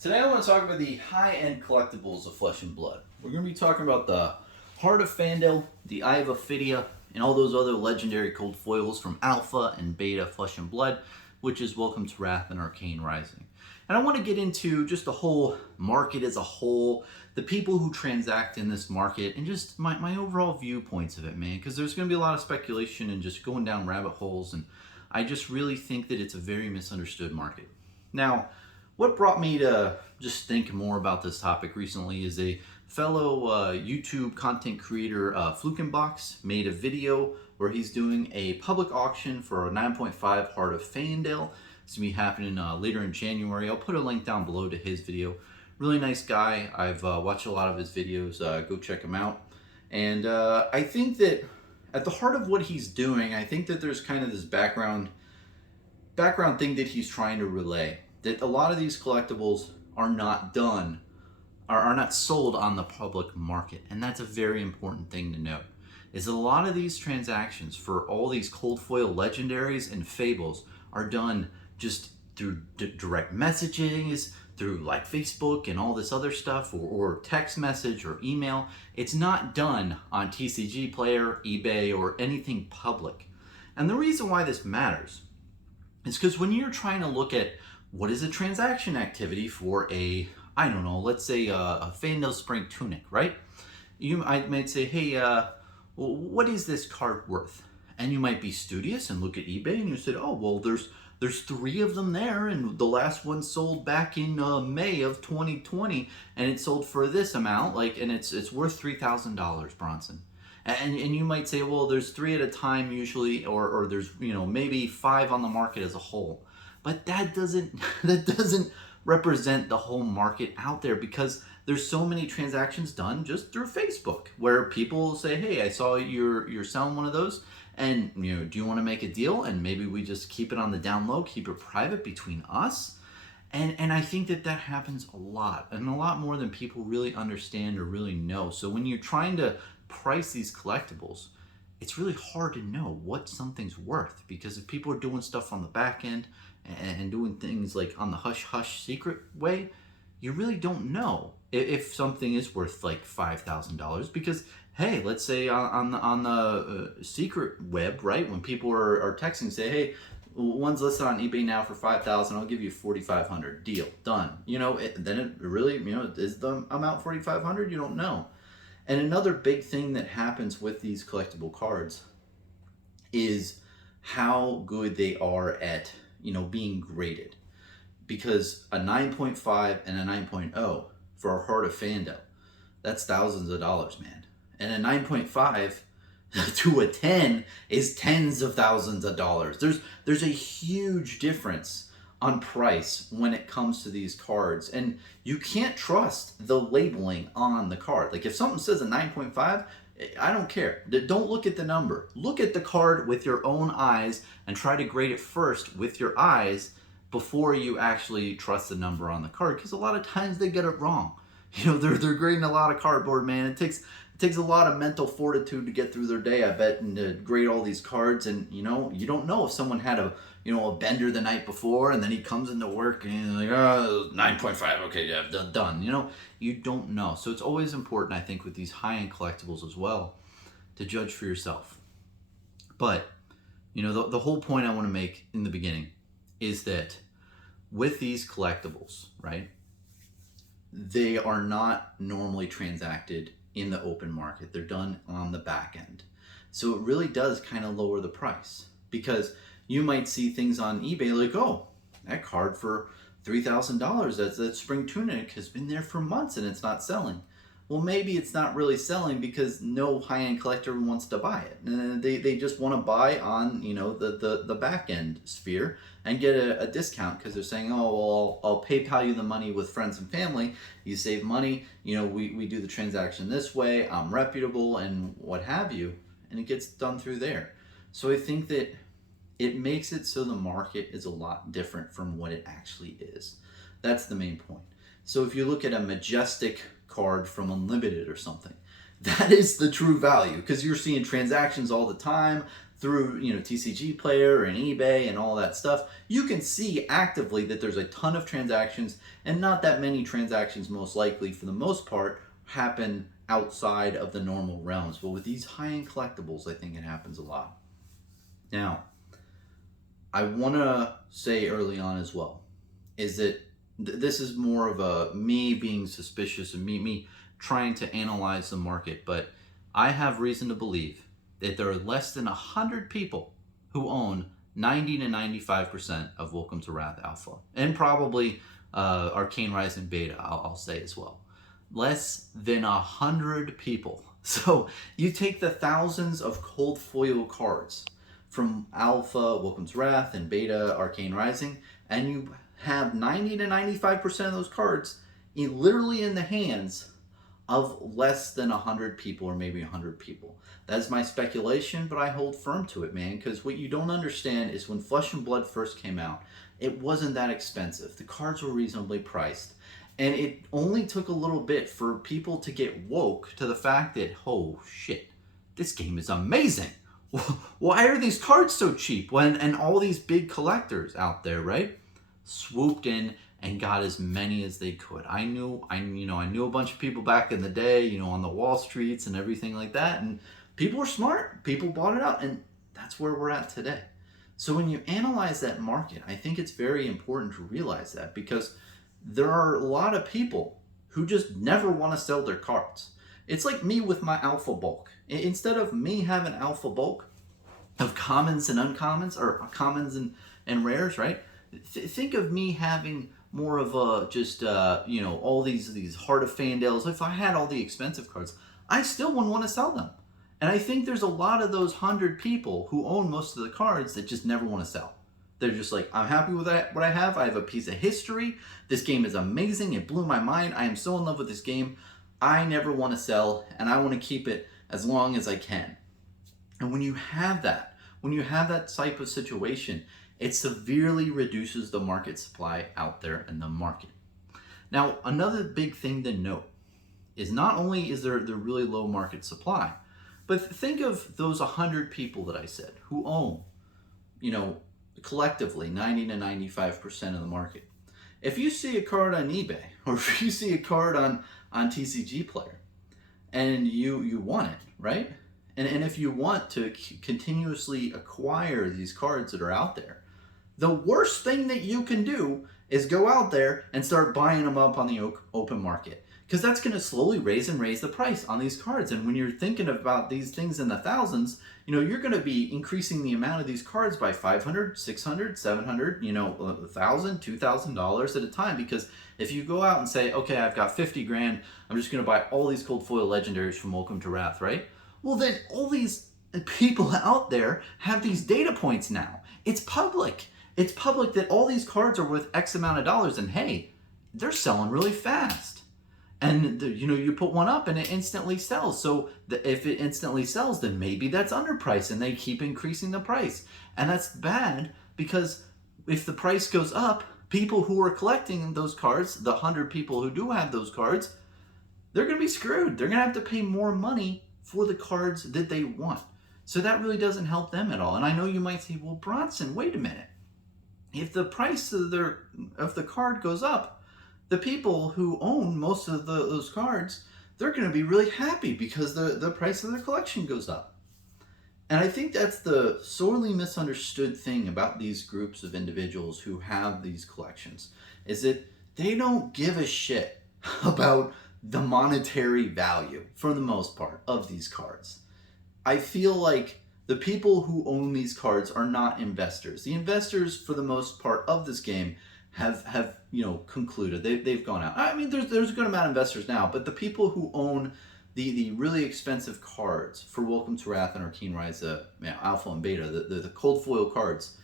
Today I want to talk about the high-end collectibles of Flesh and Blood. We're going to be talking about the Heart of Fandel, the Eye of Ophidia, and all those other legendary cold foils from Alpha and Beta Flesh and Blood, which is Welcome to Wrath and Arcane Rising. And I want to get into just the whole market as a whole, the people who transact in this market, and just my overall viewpoints of it, man, because there's going to be a lot of speculation and just going down rabbit holes, and I just really think that it's a very misunderstood market. Now, what brought me to just think more about this topic recently is a fellow YouTube content creator, Fluke made a video where he's doing a public auction for a 9.5 Heart of Fandel. It's going to be happening later in January. I'll put a link down below to his video. Really nice guy. I've watched a lot of his videos. Go check him out. And I think that at the heart of what he's doing, I think that there's kind of this background thing that he's trying to relay. That a lot of these collectibles are not sold on the public market. And that's a very important thing to note. Is that a lot of these transactions for all these cold foil legendaries and fables are done just through direct messages, through like Facebook and all this other stuff, or text message or email. It's not done on TCG Player, eBay, or anything public. And the reason why this matters is because when you're trying to look at what is a transaction activity for a, I don't know, let's say a Fandel Spring Tunic, right? I might say, hey, well, what is this card worth? And you might be studious and look at eBay and you said, oh, well, there's 3 of them there, and the last one sold back in May of 2020, and it sold for this amount, and it's worth $3,000, Bronson. And you might say, well, there's 3 at a time usually, or there's maybe 5 on the market as a whole. But that doesn't represent the whole market out there, because there's so many transactions done just through Facebook where people say, hey, I saw you're selling one of those, and do you want to make a deal? And maybe we just keep it on the down low, keep it private between us. And I think that happens a lot, and a lot more than people really understand or really know. So when you're trying to price these collectibles, it's really hard to know what something's worth, because if people are doing stuff on the back end and doing things like on the hush-hush secret way, you really don't know if something is worth like $5,000, because hey, let's say on the secret web, right, when people are texting, say, hey, one's listed on eBay now for $5,000, I'll give you $4,500, deal, done. Then it really, is the amount $4,500? You don't know. And another big thing that happens with these collectible cards is how good they are at, being graded. Because a 9.5 and a 9.0 for a Heart of Fandel, that's thousands of dollars, man. And a 9.5 to a 10 is tens of thousands of dollars. There's a huge difference on price when it comes to these cards, and you can't trust the labeling on the card. Like if something says a 9.5, I don't care. Don't look at the number. Look at the card with your own eyes and try to grade it first with your eyes before you actually trust the number on the card, because a lot of times they get it wrong. They're grading a lot of cardboard, man. It takes a lot of mental fortitude to get through their day, I bet, and to grade all these cards. And you don't know if someone had a bender the night before, and then he comes into work and he's like, oh, 9.5, okay, yeah, done. You don't know. So it's always important, I think, with these high-end collectibles as well, to judge for yourself. But the whole point I want to make in the beginning is that with these collectibles, right, they are not normally transacted in the open market. They're done on the back end. So it really does kind of lower the price, because you might see things on eBay like, oh, that card for $3,000, that Spring Tunic has been there for months and it's not selling. Well, maybe it's not really selling because no high-end collector wants to buy it. And they just want to buy on, the back-end sphere and get a discount, because they're saying, oh, well, I'll PayPal you the money with friends and family. You save money. We do the transaction this way. I'm reputable and what have you. And it gets done through there. So I think that it makes it so the market is a lot different from what it actually is. That's the main point. So if you look at a Majestic card from Unlimited or something, that is the true value, because you're seeing transactions all the time, through, you know, TCG Player and eBay and all that stuff, you can see actively that there's a ton of transactions, and not that many transactions, most likely for the most part, happen outside of the normal realms. But with these high-end collectibles, I think it happens a lot. Now, I want to say early on as well, is that this is more of a me being suspicious and me trying to analyze the market, but I have reason to believe that there are less than 100 people who own 90 to 95% of Welcome to Wrath Alpha, and probably Arcane Rising Beta, I'll say as well. Less than 100 people. So you take the thousands of cold foil cards from Alpha, Welcome to Wrath, and Beta, Arcane Rising, and you have 90 to 95% of those cards literally in the hands of less than 100 people, or maybe 100 people. That's my speculation, but I hold firm to it, man, because what you don't understand is when Flesh and Blood first came out, it wasn't that expensive. The cards were reasonably priced, and it only took a little bit for people to get woke to the fact that, oh shit, this game is amazing. Why are these cards so cheap? And all these big collectors out there, right, swooped in and got as many as they could. I knew a bunch of people back in the day, you know, on the Wall Streets and everything like that, and people were smart. People bought it out, and that's where we're at today. So when you analyze that market, I think it's very important to realize that, because there are a lot of people who just never want to sell their cards. It's like me with my alpha bulk. Instead of me having alpha bulk of commons and uncommons, or commons and rares, right? Think of me having more of a just you know, all these Heart of Fandales. If I had all the expensive cards, I still wouldn't want to sell them. And I think there's a lot of those 100 people who own most of the cards that just never want to sell. They're just like, I'm happy with what I have. I have a piece of history. This game is amazing. It blew my mind. I am so in love with this game. I never want to sell, and I want to keep it as long as I can. And when you have that type of situation, it severely reduces the market supply out there in the market. Now, another big thing to note is not only is there the really low market supply, but think of those 100 people that I said who own, you know, collectively 90 to 95% of the market. If you see a card on eBay, or if you see a card on TCG Player, and you want it, right? And if you want to continuously acquire these cards that are out there, the worst thing that you can do is go out there and start buying them up on the open market, because that's going to slowly raise the price on these cards. And when you're thinking about these things in the thousands, you know, you're going to be increasing the amount of these cards by $500, $600, $700, you know, $1,000, $2,000 at a time. Because if you go out and say, okay, I've got 50 grand, I'm just going to buy all these cold foil legendaries from Welcome to Wrath, right? Well, then all these people out there have these data points now. It's public. It's public that all these cards are worth X amount of dollars, and hey, they're selling really fast. And you know, you put one up and it instantly sells. So if it instantly sells, then maybe that's underpriced, and they keep increasing the price. And that's bad, because if the price goes up, people who are collecting those cards, the 100 people who do have those cards, they're going to be screwed. They're going to have to pay more money for the cards that they want. So that really doesn't help them at all. And I know you might say, well, Bronson, wait a minute. If the price of the card goes up, the people who own most of those cards, they're going to be really happy because the price of their collection goes up. And I think that's the sorely misunderstood thing about these groups of individuals who have these collections, is that they don't give a shit about the monetary value, for the most part, of these cards. I feel like the people who own these cards are not investors. The investors, for the most part of this game, have you know, concluded. They've gone out. I mean, there's a good amount of investors now, but the people who own the really expensive cards for Welcome to Wrath and Arcane Rise, Alpha and Beta, the cold foil cards,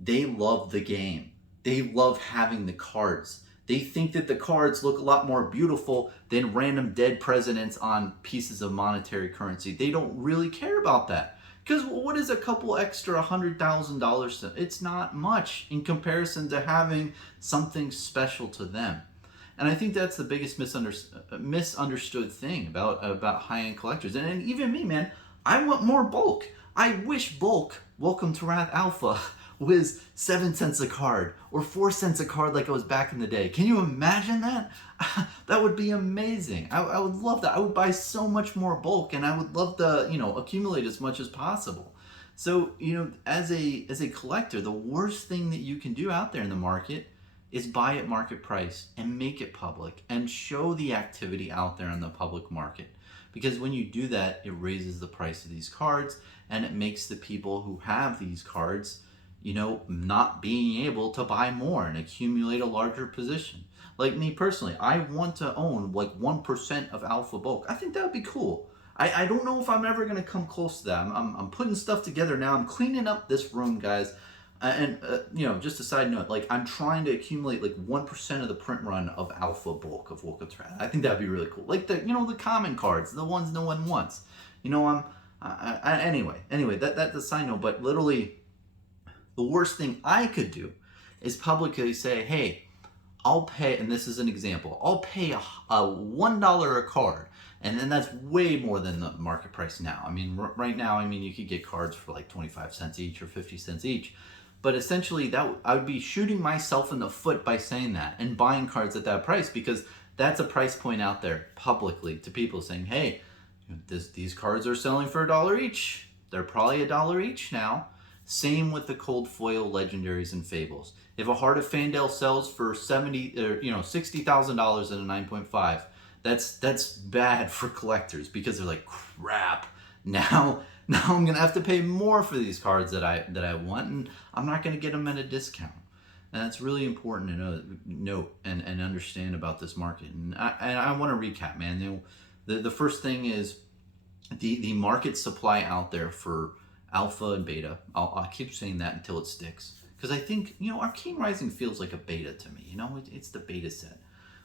they love the game. They love having the cards. They think that the cards look a lot more beautiful than random dead presidents on pieces of monetary currency. They don't really care about that. Because what is a couple extra $100,000? It's not much in comparison to having something special to them. And I think that's the biggest misunderstood thing about high-end collectors. And even me, man, I want more bulk. I wish bulk Welcome to Wrath Alpha was 7 cents a card or 4 cents a card like it was back in the day. Can you imagine that? That would be amazing. I would love that. I would buy so much more bulk, and I would love to, accumulate as much as possible. So, as a collector, the worst thing that you can do out there in the market is buy at market price and make it public and show the activity out there in the public market. Because when you do that, it raises the price of these cards, and it makes the people who have these cards, not being able to buy more and accumulate a larger position. Like me personally, I want to own like 1% of Alpha Bulk. I think that would be cool. I don't know if I'm ever going to come close to that. I'm putting stuff together now. I'm cleaning up this room, guys. Just a side note, like I'm trying to accumulate like 1% of the print run of Alpha Bulk of Welcome to Wrath. I think that'd be really cool. Like the common cards, the ones no one wants. Anyway, that's a side note. But literally, the worst thing I could do is publicly say, hey, I'll pay, and this is an example, I'll pay a $1 a card. And then that's way more than the market price now. I mean, right now, you could get cards for like 25 cents each or 50 cents each. But essentially, I would be shooting myself in the foot by saying that and buying cards at that price, because that's a price point out there publicly to people saying, hey, these cards are selling for $1 each. They're probably $1 each now. Same with the cold foil legendaries and fables. If a Heart of Fandale sells for $60,000 at a 9.5, that's bad for collectors, because they're like, crap, now I'm gonna have to pay more for these cards that I want, and I'm not gonna get them at a discount. And that's really important to note and understand about this market. And I want to recap, man. The first thing is the market supply out there for Alpha and Beta. I'll keep saying that until it sticks, because I think Arcane Rising feels like a beta to me. It's the beta set,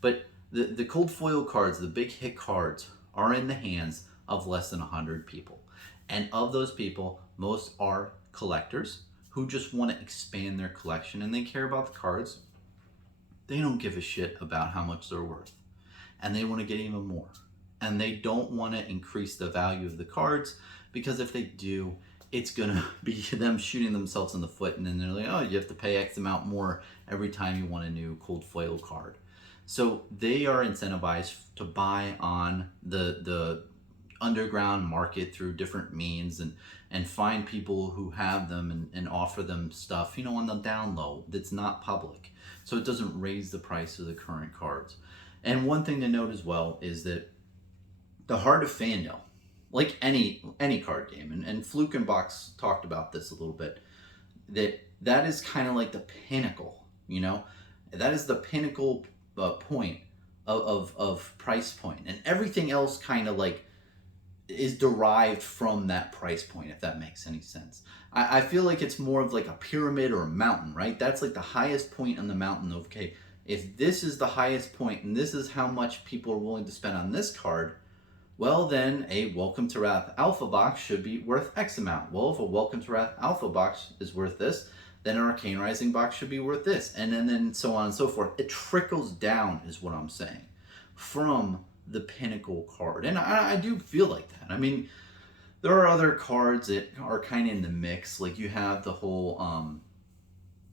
but the cold foil cards, the big hit cards, are in the hands of less than 100 people. And of those people, most are collectors who just want to expand their collection, and they care about the cards. They don't give a shit about how much they're worth, and they want to get even more. And they don't want to increase the value of the cards, because if they do, it's going to be them shooting themselves in the foot, and then they're like, oh, you have to pay X amount more every time you want a new cold foil card. So they are incentivized to buy on the underground market through different means, and find people who have them and offer them stuff, on the down low that's not public. So it doesn't raise the price of the current cards. And one thing to note as well is that the Heart of Fandale, like any card game, and Fluke and Box talked about this a little bit, that is kind of like the pinnacle, that is the pinnacle point of price point, and everything else kind of like is derived from that price point, if that makes any sense. I feel like it's more of like a pyramid or a mountain, right? That's like the highest point on the mountain. Okay, if this is the highest point and this is how much people are willing to spend on this card, well then a Welcome to Wrath Alpha box should be worth X amount. Well, if a Welcome to Wrath Alpha box is worth this, then an Arcane Rising box should be worth this, and then so on and so forth. It trickles down, is what I'm saying, from the pinnacle card. And I do feel like that. There are other cards that are kind of in the mix. Like you have the whole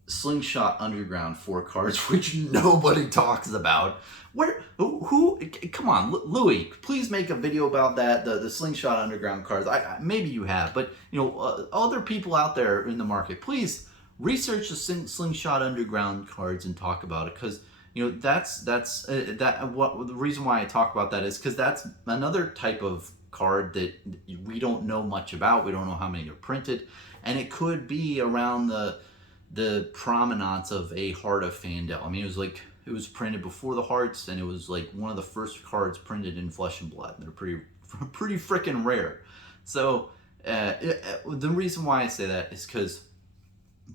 Slingshot Underground 4 cards, which nobody talks about. Who come on, Louis, please make a video about that, the Slingshot Underground cards. Maybe you have, but other people out there in the market, please research the Slingshot Underground cards and talk about it, because the reason why I talk about that is because that's another type of card that we don't know much about. We don't know how many are printed, and it could be around the provenance of a Heart of Fandale. It was printed before the Hearts, and it was like one of the first cards printed in Flesh and Blood. They're pretty freaking rare. So the reason why I say that is because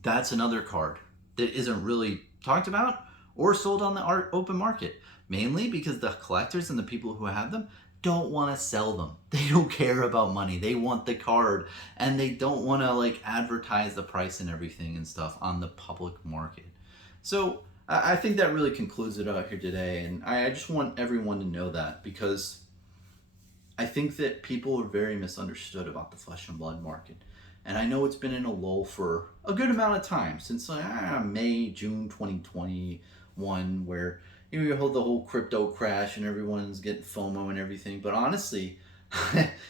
that's another card that isn't really talked about or sold on the open market, mainly because the collectors and the people who have them don't want to sell them. They don't care about money. They want the card, and they don't want to advertise the price and everything and stuff on the public market. So I think that really concludes it out here today, and I just want everyone to know that, because I think that people are very misunderstood about the Flesh and Blood market. And I know it's been in a lull for a good amount of time, since May, June 2021, where you hold the whole crypto crash and everyone's getting FOMO and everything. But honestly,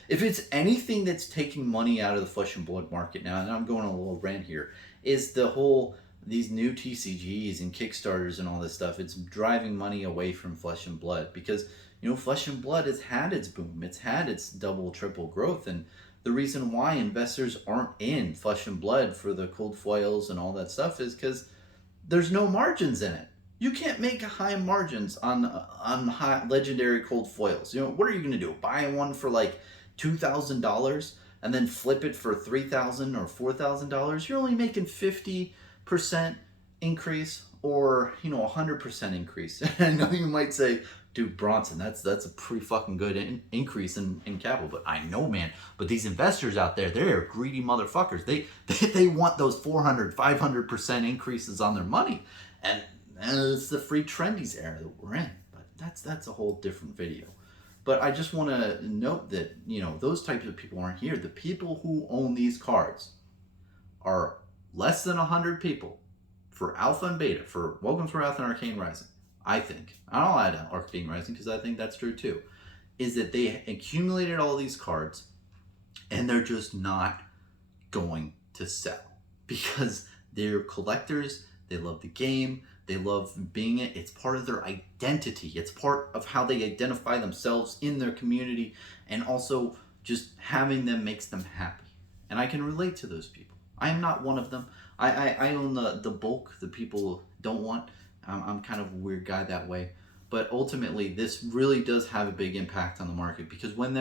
if it's anything that's taking money out of the flesh and blood market now, and I'm going on a little rant here, is these new TCGs and Kickstarters and all this stuff. It's driving money away from flesh and blood, because flesh and blood has had its boom, it's had its double, triple growth, and the reason why investors aren't in flesh and blood for the cold foils and all that stuff is because there's no margins in it. You can't make high margins on high legendary cold foils. What are you going to do? Buy one for like $2,000 and then flip it for $3,000 or $4,000? You're only making 50% increase or 100% increase. I know you might say, dude, Bronson, that's a pretty fucking good increase in capital. But I know, man. But these investors out there, they're greedy motherfuckers. They want those 400, 500% increases on their money, and it's the free trendies era that we're in. But that's a whole different video. But I just want to note that those types of people aren't here. The people who own these cards are less than 100 people for Alpha and Beta, for Welcome to Wrath and Arcane Rising. I think, I'll add Arcane Rising because I think that's true too, is that they accumulated all these cards and they're just not going to sell because they're collectors. They love the game. They love being it. It's part of their identity. It's part of how they identify themselves in their community, and also just having them makes them happy. And I can relate to those people. I am not one of them. I own the bulk that people don't want. I'm kind of a weird guy that way. But ultimately, this really does have a big impact on the market, because when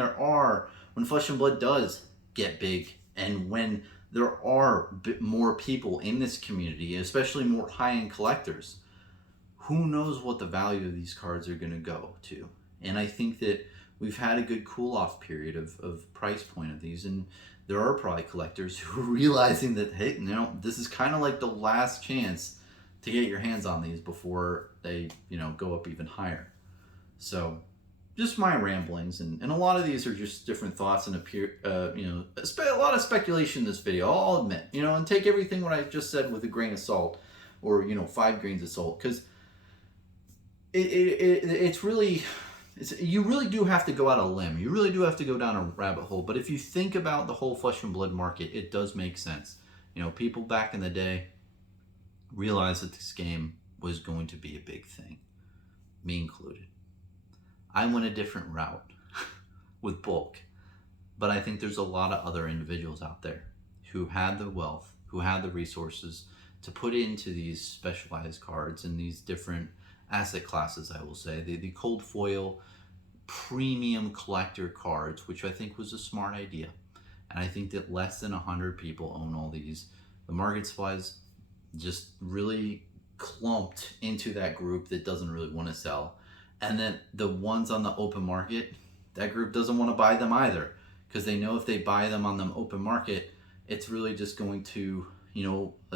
Flesh and Blood does get big, and when there are more people in this community, especially more high-end collectors, who knows what the value of these cards are going to go to. And I think that we've had a good cool-off period of price point of these, and there are probably collectors who are realizing that, hey, this is kind of like the last chance to get your hands on these before they, go up even higher. So, just my ramblings, and a lot of these are just different thoughts and a lot of speculation in this video, I'll admit, and take everything what I just said with a grain of salt, or 5 grains of salt, because it's really, you really do have to go out on a limb. You really do have to go down a rabbit hole. But if you think about the whole flesh and blood market, it does make sense. People back in the day realized that this game was going to be a big thing, me included. I went a different route with bulk, but I think there's a lot of other individuals out there who had the wealth, who had the resources to put into these specialized cards and these different asset classes, I will say. The cold foil premium collector cards, which I think was a smart idea. And I think that less than 100 people own all these. The market supplies just really clumped into that group that doesn't really want to sell. And then the ones on the open market, that group doesn't want to buy them either, because they know if they buy them on the open market, it's really just going to,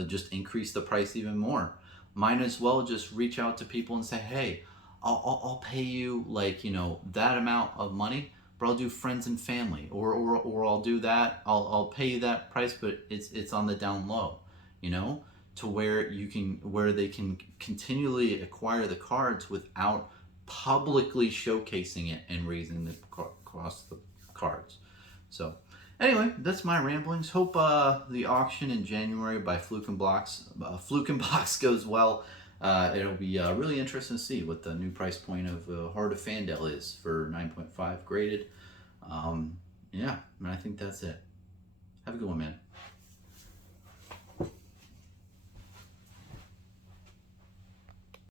just increase the price even more. Might as well just reach out to people and say, hey, I'll pay you that amount of money, but I'll do friends and family, or I'll do that. I'll pay you that price, but it's on the down low, to where they can continually acquire the cards without publicly showcasing it and raising the cost of the cards. So anyway, that's my ramblings. Hope the auction in January by Fluke and Box goes well. It'll be really interesting to see what the new price point of Heart of Fandel is for 9.5 graded. Yeah, and I think that's it. Have a good one, man.